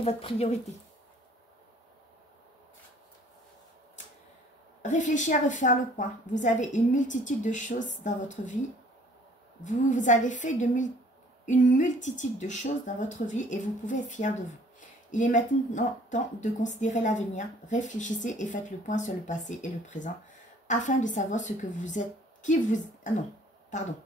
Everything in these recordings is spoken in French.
est votre priorité? Réfléchissez à refaire le point. Vous avez une multitude de choses dans votre vie. Vous avez fait une multitude de choses dans votre vie et vous pouvez être fier de vous. Il est maintenant temps de considérer l'avenir. Réfléchissez et faites le point sur le passé et le présent afin de savoir ce que vous êtes, qui vous... Ah non, pardon.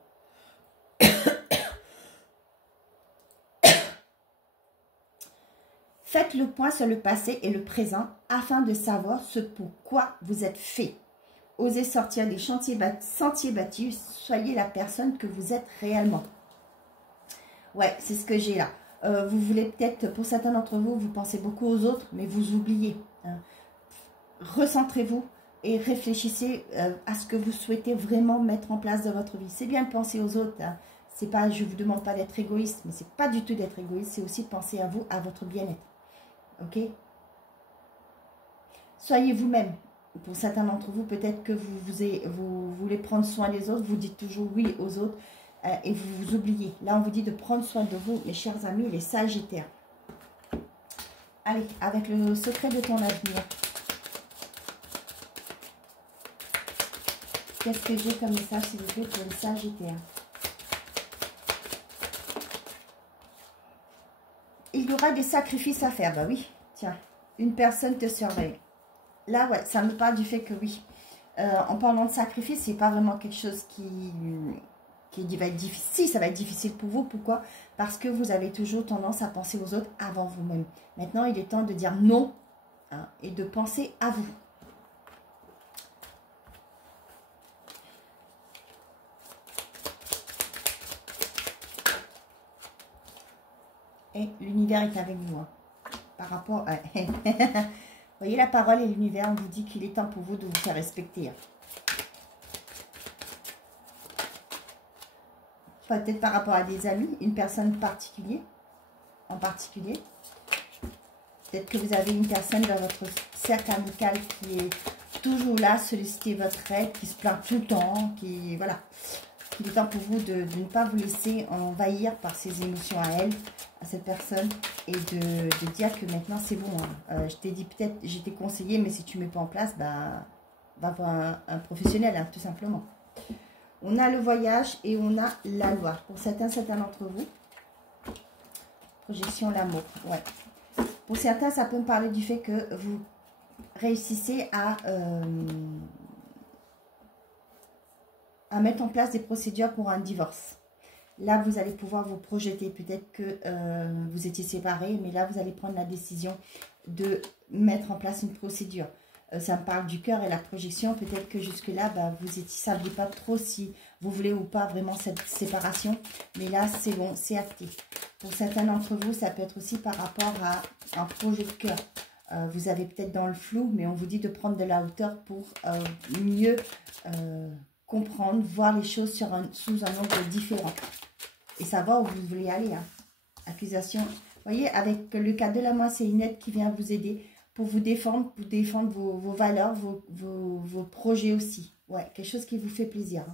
Faites le point sur le passé et le présent afin de savoir ce pourquoi vous êtes fait. Osez sortir des sentiers battus. Soyez la personne que vous êtes réellement. Ouais, c'est ce que j'ai là. Vous voulez peut-être, pour certains d'entre vous, vous pensez beaucoup aux autres, mais vous oubliez. Hein. Recentrez-vous et réfléchissez à ce que vous souhaitez vraiment mettre en place dans votre vie. C'est bien de penser aux autres. Hein. C'est pas, je ne vous demande pas d'être égoïste, mais c'est pas du tout d'être égoïste. C'est aussi de penser à vous, à votre bien-être. Ok? Soyez vous-même. Pour certains d'entre vous, peut-être que vous voulez prendre soin des autres, vous dites toujours oui aux autres et vous vous oubliez. Là, on vous dit de prendre soin de vous, mes chers amis, les Sagittaires. Allez, avec le secret de ton avenir. Qu'est-ce que j'ai comme message, s'il vous plaît, pour les Sagittaires? Il y aura des sacrifices à faire. Bah oui, tiens, une personne te surveille. Là, ouais, ça me parle du fait que oui, en parlant de sacrifice, c'est pas vraiment quelque chose qui va être difficile. Si, ça va être difficile pour vous. Pourquoi? Parce que vous avez toujours tendance à penser aux autres avant vous-même. Maintenant, il est temps de dire non hein, et de penser à vous. Et l'univers est avec vous. Hein, par rapport à... Vous voyez, la parole et l'univers vous dit qu'il est temps pour vous de vous faire respecter. Peut-être par rapport à des amis, une personne en particulier. Peut-être que vous avez une personne dans votre cercle amical qui est toujours là, solliciter votre aide, qui se plaint tout le temps, qui, voilà. Il est temps pour vous de ne pas vous laisser envahir par ses émotions à elle, à cette personne, et de dire que maintenant c'est bon. Hein. Je t'ai dit peut-être, j'étais conseillé, mais si tu ne mets pas en place, bah, va voir un professionnel, hein, tout simplement. On a le voyage et on a la loi. Pour certains d'entre vous, projection l'amour. Ouais. Pour certains, ça peut me parler du fait que vous réussissez à mettre en place des procédures pour un divorce. Là, vous allez pouvoir vous projeter. Peut-être que vous étiez séparés, mais là, vous allez prendre la décision de mettre en place une procédure. Ça me parle du cœur et la projection. Peut-être que jusque-là, bah, vous ne saviez pas trop si vous voulez ou pas vraiment cette séparation. Mais là, c'est bon, c'est acté. Pour certains d'entre vous, ça peut être aussi par rapport à un projet de cœur. Vous avez peut-être dans le flou, mais on vous dit de prendre de la hauteur pour mieux... comprendre, voir les choses sous un angle différent et savoir où vous voulez aller. Hein. Accusation. Vous voyez, avec le cas de la main, c'est une aide qui vient vous aider pour vous défendre vos valeurs, vos projets aussi. Ouais, quelque chose qui vous fait plaisir.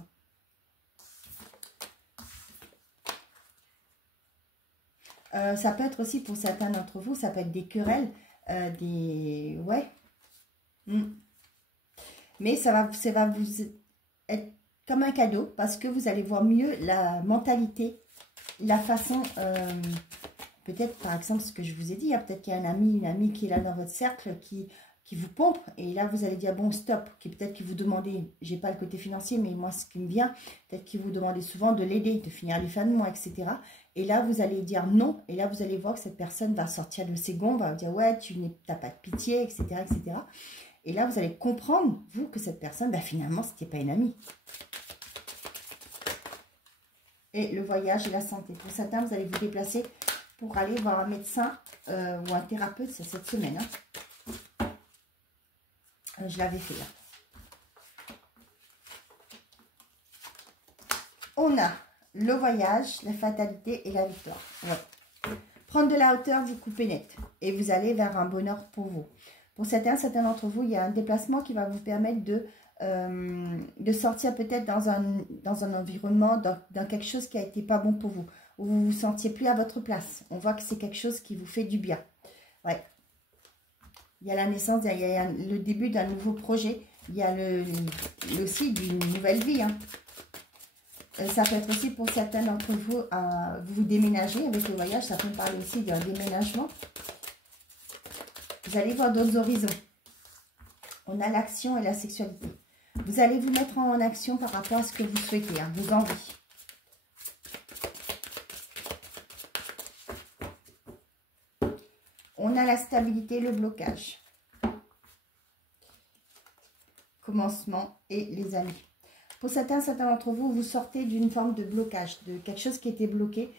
Hein. Ça peut être aussi pour certains d'entre vous, ça peut être des querelles, ouais. Mais ça va vous être comme un cadeau parce que vous allez voir mieux la mentalité, la façon, peut-être par exemple ce que je vous ai dit, hein, peut-être qu'il y a un ami, une amie qui est là dans votre cercle qui vous pompe et là vous allez dire bon stop, peut-être que vous demandez, j'ai pas le côté financier mais moi ce qui me vient, peut-être que vous demandez souvent de l'aider, de finir les fins de mois, etc. Et là vous allez dire non et là vous allez voir que cette personne va sortir de ses gonds, va vous dire ouais tu n'as pas de pitié, etc. etc. Et là, vous allez comprendre, vous, que cette personne, bah, finalement, ce n'était pas une amie. Et le voyage et la santé. Pour certains, vous allez vous déplacer pour aller voir un médecin ou un thérapeute cette semaine. Hein. Je l'avais fait là. On a le voyage, la fatalité et la victoire. Ouais. Prendre de la hauteur, vous coupez net. Et vous allez vers un bonheur pour vous. Pour certains d'entre vous, il y a un déplacement qui va vous permettre de sortir peut-être dans un environnement, dans quelque chose qui a été pas bon pour vous, où vous vous sentiez plus à votre place. On voit que c'est quelque chose qui vous fait du bien. Ouais. Il y a la naissance, il y a le début d'un nouveau projet. Il y a aussi d'une nouvelle vie. Hein. Ça peut être aussi pour certains d'entre vous, vous déménagez avec le voyage. Ça peut parler aussi d'un déménagement. Vous allez voir d'autres horizons. On a l'action et la sexualité. Vous allez vous mettre en action par rapport à ce que vous souhaitez, hein, vos envies. On a la stabilité, le blocage. Commencement et les amis. Pour certains d'entre vous, vous sortez d'une forme de blocage, de quelque chose qui était bloqué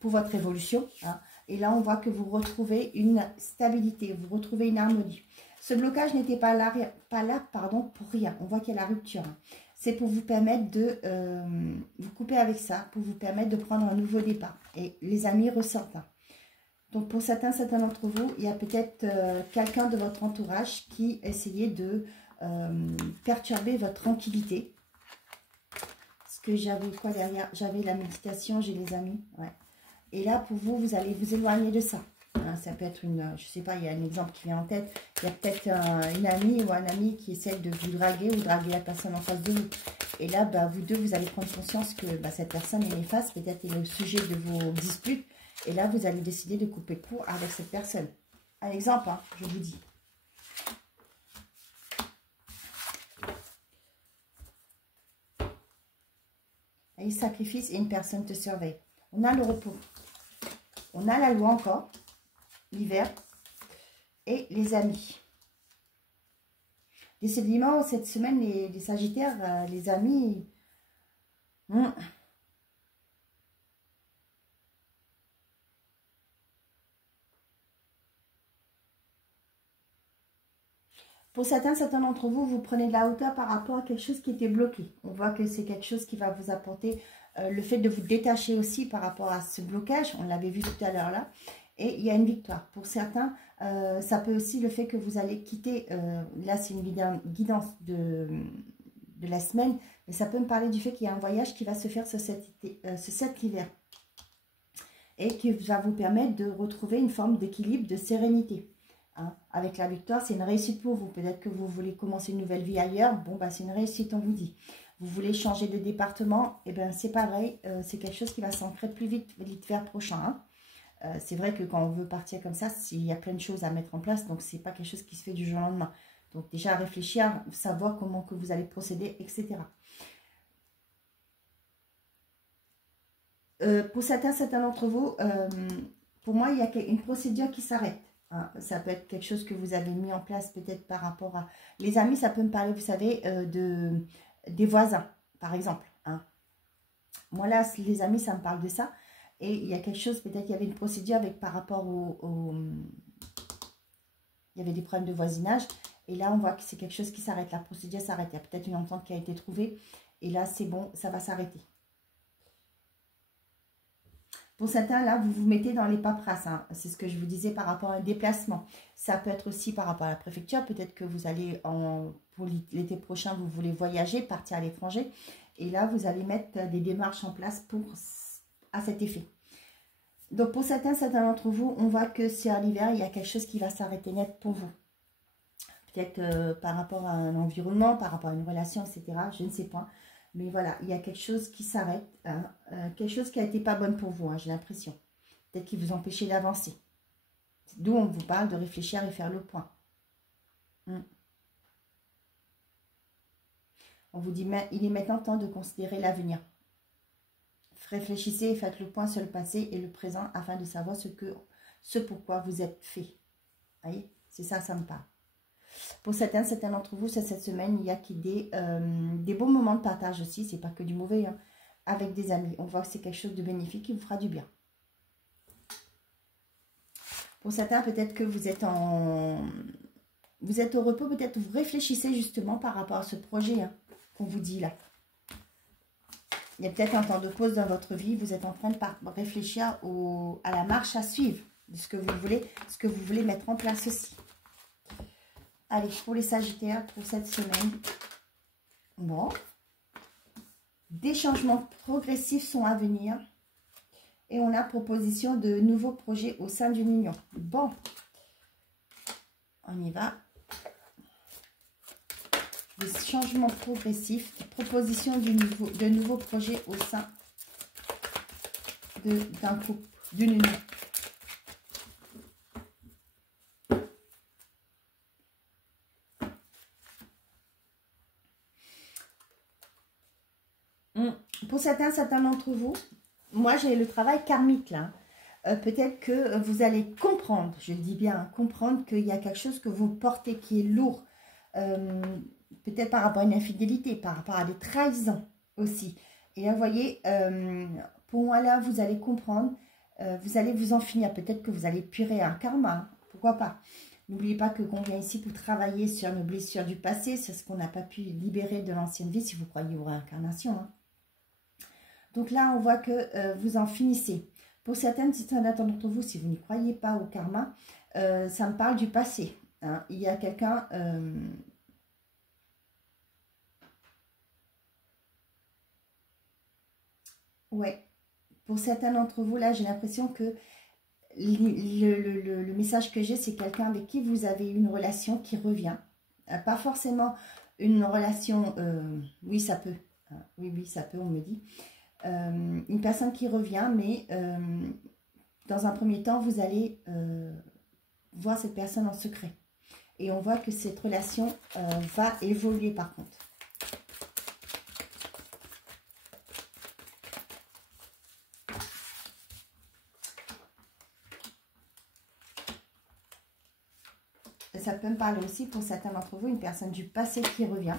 pour votre évolution. Hein. Et là, on voit que vous retrouvez une stabilité, vous retrouvez une harmonie. Ce blocage n'était pas là pour rien. On voit qu'il y a la rupture. Hein. C'est pour vous permettre de vous couper avec ça, pour vous permettre de prendre un nouveau départ. Et les amis ressortent. Hein. Donc, pour certains d'entre vous, il y a peut-être quelqu'un de votre entourage qui essayait de perturber votre tranquillité. Parce que j'avais quoi derrière? J'avais la méditation, j'ai les amis. Ouais. Et là, pour vous, vous allez vous éloigner de ça. Hein, ça peut être une, je sais pas, il y a un exemple qui vient en tête. Il y a peut-être une amie ou un ami qui essaie de vous draguer ou draguer la personne en face de vous. Et là, bah, vous deux, vous allez prendre conscience que bah, cette personne est néfaste, peut-être est le sujet de vos disputes. Et là, vous allez décider de couper court avec cette personne. Un exemple, hein, je vous dis. Et sacrifice et une personne te surveille. On a le repos. On a la loi encore. L'hiver. Et les amis. Décidément, cette semaine, les Sagittaires, les amis... Pour certains d'entre vous, vous prenez de la hauteur par rapport à quelque chose qui était bloqué. On voit que c'est quelque chose qui va vous apporter le fait de vous détacher aussi par rapport à ce blocage. On l'avait vu tout à l'heure là. Et il y a une victoire. Pour certains, ça peut aussi le fait que vous allez quitter, là c'est une guidance de la semaine, mais ça peut me parler du fait qu'il y a un voyage qui va se faire cet hiver. Et qui va vous permettre de retrouver une forme d'équilibre, de sérénité. Hein. Avec la victoire, c'est une réussite pour vous. Peut-être que vous voulez commencer une nouvelle vie ailleurs. Bon, bah, c'est une réussite, on vous dit. Vous voulez changer de département. Eh bien, c'est pareil. C'est quelque chose qui va s'ancrer plus vite l'hiver prochain. Hein. C'est vrai que quand on veut partir comme ça, il y a plein de choses à mettre en place. Donc, ce n'est pas quelque chose qui se fait du jour au lendemain. Donc, déjà, réfléchir, savoir comment que vous allez procéder, etc. Pour certains d'entre vous, pour moi, il y a une procédure qui s'arrête. Hein. Ça peut être quelque chose que vous avez mis en place peut-être par rapport à... Les amis, ça peut me parler, vous savez, des voisins, par exemple. Hein. Moi, là, les amis, ça me parle de ça. Et il y a quelque chose, peut-être qu'il y avait une procédure avec par rapport il y avait des problèmes de voisinage. Et là, on voit que c'est quelque chose qui s'arrête. La procédure s'arrête. Il y a peut-être une entente qui a été trouvée. Et là, c'est bon, ça va s'arrêter. Pour certains, là, vous vous mettez dans les paperasses. Hein. C'est ce que je vous disais par rapport à un déplacement. Ça peut être aussi par rapport à la préfecture. Peut-être que vous allez, pour l'été prochain, vous voulez voyager, partir à l'étranger. Et là, vous allez mettre des démarches en place à cet effet. Donc, pour certains d'entre vous, on voit que c'est à l'hiver, il y a quelque chose qui va s'arrêter net pour vous. Peut-être par rapport à un environnement, par rapport à une relation, etc. Je ne sais pas. Mais voilà, il y a quelque chose qui s'arrête, hein, quelque chose qui n'a été pas bonne pour vous, hein, j'ai l'impression. Peut-être qu'il vous empêchait d'avancer. D'où on vous parle de réfléchir et faire le point. On vous dit, mais il est maintenant temps de considérer l'avenir. Réfléchissez et faites le point sur le passé et le présent afin de savoir ce pourquoi vous êtes fait. Vous voyez, c'est ça, ça me parle. Pour certains d'entre vous, cette semaine, il y a des bons moments de partage aussi. C'est pas que du mauvais, hein, avec des amis. On voit que c'est quelque chose de bénéfique qui vous fera du bien. Pour certains, peut-être que vous êtes au repos, peut-être vous réfléchissez justement par rapport à ce projet hein, qu'on vous dit là. Il y a peut-être un temps de pause dans votre vie. Vous êtes en train de réfléchir à la marche à suivre, de ce que vous voulez mettre en place aussi. Allez, pour les Sagittaires, pour cette semaine, bon, des changements progressifs sont à venir Et on a proposition de nouveaux projets au sein d'une union. Bon, on y va. Des changements progressifs, des propositions de nouveaux projets au sein d'un couple, d'une union. Pour certains d'entre vous, moi j'ai le travail karmique là. Peut-être que vous allez comprendre, je le dis bien, comprendre qu'il y a quelque chose que vous portez qui est lourd. Peut-être par rapport à une infidélité, par rapport à des trahisons aussi. Et là, vous voyez, pour moi là, vous allez comprendre, vous allez vous en finir. Peut-être que vous allez purer un karma, hein, pourquoi pas. N'oubliez pas que qu'on vient ici pour travailler sur nos blessures du passé, sur ce qu'on n'a pas pu libérer de l'ancienne vie, si vous croyez aux réincarnations. Hein. Donc là, on voit que vous en finissez. Pour certains d'entre vous, si vous n'y croyez pas au karma, ça me parle du passé. Hein. Il y a quelqu'un... ouais. Pour certains d'entre vous, là, j'ai l'impression que le message que j'ai, c'est quelqu'un avec qui vous avez une relation qui revient. Pas forcément une relation... oui, ça peut. Oui, oui, ça peut, on me dit. Une personne qui revient, mais dans un premier temps, vous allez voir cette personne en secret. Et on voit que cette relation va évoluer par contre. Ça peut me parler aussi pour certains d'entre vous, une personne du passé qui revient.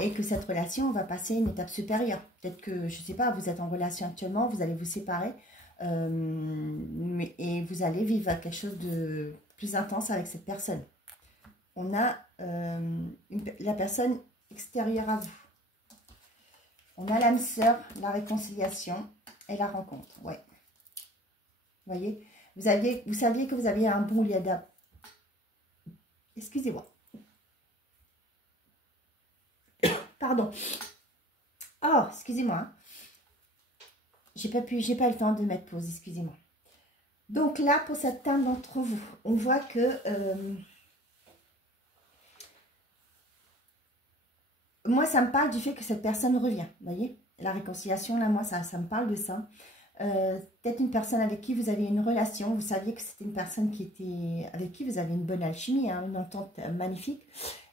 Et que cette relation va passer une étape supérieure. Peut-être que, je ne sais pas, vous êtes en relation actuellement, vous allez vous séparer et vous allez vivre quelque chose de plus intense avec cette personne. On a la personne extérieure à vous. On a l'âme sœur, la réconciliation et la rencontre. Ouais. Vous voyez, vous saviez que vous aviez un bon lien d'âme. Excusez-moi. Pardon. Oh, excusez-moi. Hein. J'ai pas eu le temps de mettre pause, excusez-moi. Donc là, pour certains d'entre vous, on voit que moi, ça me parle du fait que cette personne revient. Vous voyez, la réconciliation, là, moi, ça me parle de ça. Peut-être une personne avec qui vous avez une relation. Vous saviez que c'était une personne avec qui vous avez une bonne alchimie, hein, une entente magnifique.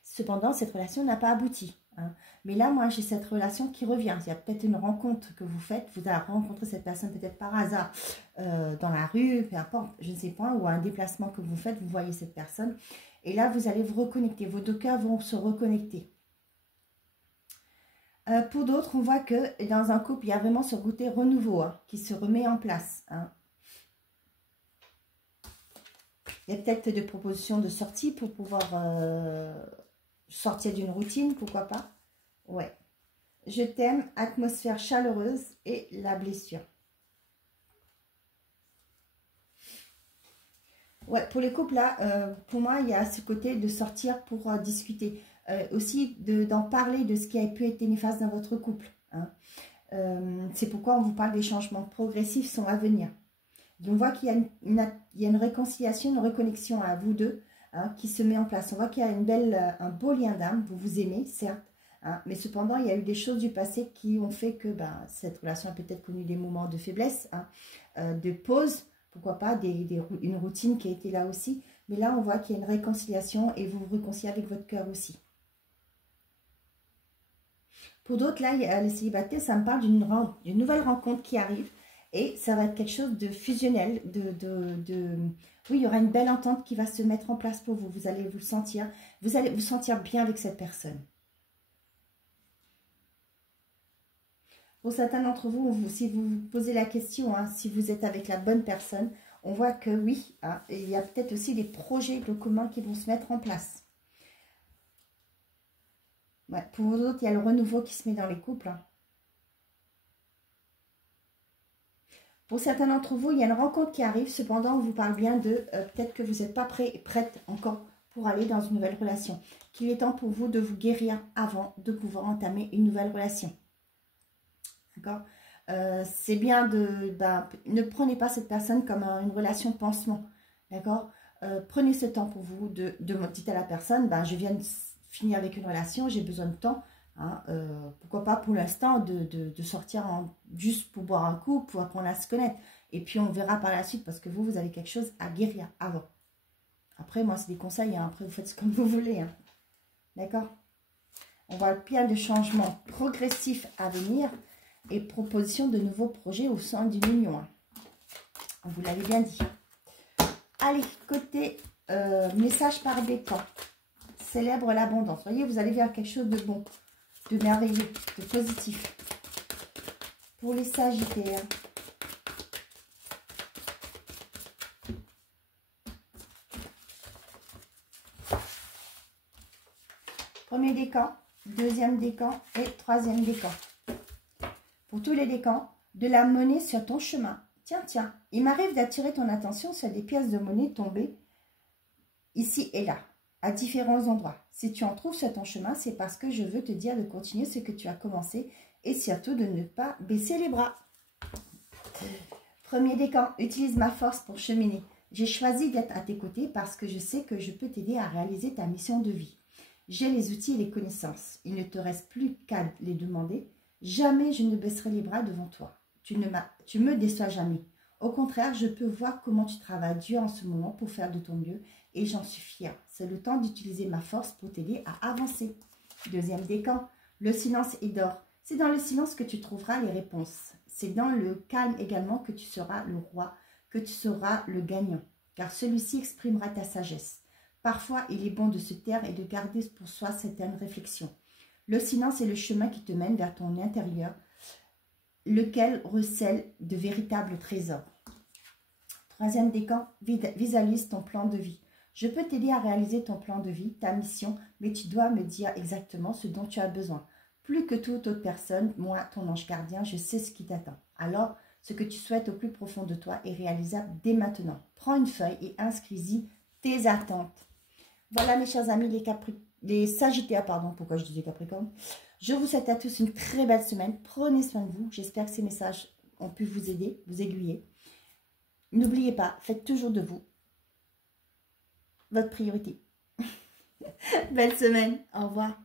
Cependant, cette relation n'a pas abouti. Hein. Mais là, moi, j'ai cette relation qui revient. Il y a peut-être une rencontre que vous faites. Vous avez rencontré cette personne peut-être par hasard dans la rue, peu importe, je ne sais pas, ou un déplacement que vous faites, vous voyez cette personne. Et là, vous allez vous reconnecter. Vos deux cœurs vont se reconnecter. Pour d'autres, on voit que dans un couple, il y a vraiment ce côté renouveau hein, qui se remet en place. Hein. Il y a peut-être des propositions de sortie pour pouvoir sortir d'une routine, pourquoi pas. Ouais. Je t'aime, atmosphère chaleureuse et la blessure. Ouais, pour les couples, là, pour moi, il y a ce côté de sortir pour discuter. Aussi, d'en parler de ce qui a pu être néfaste dans votre couple. Hein. C'est pourquoi on vous parle des changements progressifs sont à venir. On voit qu'il y a une réconciliation, une reconnexion à vous deux hein, qui se met en place. On voit qu'il y a un beau lien d'âme. Vous vous aimez, certes. Hein, mais cependant, il y a eu des choses du passé qui ont fait que cette relation a peut-être connu des moments de faiblesse, hein, de pause, pourquoi pas, une routine qui a été là aussi. Mais là, on voit qu'il y a une réconciliation et vous vous réconciliez avec votre cœur aussi. Pour d'autres, là, les célibataires, ça me parle d'une nouvelle rencontre qui arrive. Et ça va être quelque chose de fusionnel. Oui, il y aura une belle entente qui va se mettre en place pour vous. Vous allez vous sentir. Vous allez vous sentir bien avec cette personne. Pour certains d'entre vous, si vous vous posez la question, hein, si vous êtes avec la bonne personne, on voit que oui, hein, il y a peut-être aussi des projets de commun qui vont se mettre en place. Ouais, pour vous autres, il y a le renouveau qui se met dans les couples. Hein. Pour certains d'entre vous, il y a une rencontre qui arrive. Cependant, on vous parle bien de peut-être que vous n'êtes pas prête encore pour aller dans une nouvelle relation. Qu'il est temps pour vous de vous guérir avant de pouvoir entamer une nouvelle relation. D'accord ? C'est bien ne prenez pas cette personne comme une relation pansement, d'accord? Prenez ce temps pour vous de dites à la personne, je viens de finir avec une relation, j'ai besoin de temps. Hein, pourquoi pas pour l'instant de sortir juste pour boire un coup, pour apprendre à se connaître. Et puis on verra par la suite parce que vous avez quelque chose à guérir avant. Après, moi, c'est des conseils. Hein, après, vous faites comme vous voulez. Hein. D'accord? On voit plein de changements progressifs à venir et proposition de nouveaux projets au sein d'une union. Hein. Vous l'avez bien dit. Allez, côté message par décan. Célèbre l'abondance. Vous voyez, vous allez vers quelque chose de bon, de merveilleux, de positif. Pour les Sagittaires. Premier décan, deuxième décan et troisième décan. Pour tous les décans, de la monnaie sur ton chemin. Tiens, il m'arrive d'attirer ton attention sur des pièces de monnaie tombées ici et là, à différents endroits. Si tu en trouves sur ton chemin, c'est parce que je veux te dire de continuer ce que tu as commencé et surtout de ne pas baisser les bras. Premier décan, utilise ma force pour cheminer. J'ai choisi d'être à tes côtés parce que je sais que je peux t'aider à réaliser ta mission de vie. J'ai les outils et les connaissances. Il ne te reste plus qu'à les demander. Jamais je ne baisserai les bras devant toi. Tu me déçois jamais. Au contraire, je peux voir comment tu travailles dur en ce moment pour faire de ton mieux et j'en suis fière. C'est le temps d'utiliser ma force pour t'aider à avancer. Deuxième décan, le silence est d'or. C'est dans le silence que tu trouveras les réponses. C'est dans le calme également que tu seras le roi, que tu seras le gagnant, car celui-ci exprimera ta sagesse. Parfois, il est bon de se taire et de garder pour soi certaines réflexions. Le silence est le chemin qui te mène vers ton intérieur, lequel recèle de véritables trésors. Troisième décan, visualise ton plan de vie. Je peux t'aider à réaliser ton plan de vie, ta mission, mais tu dois me dire exactement ce dont tu as besoin. Plus que toute autre personne, moi, ton ange gardien, je sais ce qui t'attend. Alors, ce que tu souhaites au plus profond de toi est réalisable dès maintenant. Prends une feuille et inscris-y tes attentes. Voilà mes chers amis, les Sagittaires, pourquoi je disais Capricorne. Je vous souhaite à tous une très belle semaine. Prenez soin de vous. J'espère que ces messages ont pu vous aider, vous aiguiller. N'oubliez pas, faites toujours de vous votre priorité. Belle semaine. Au revoir.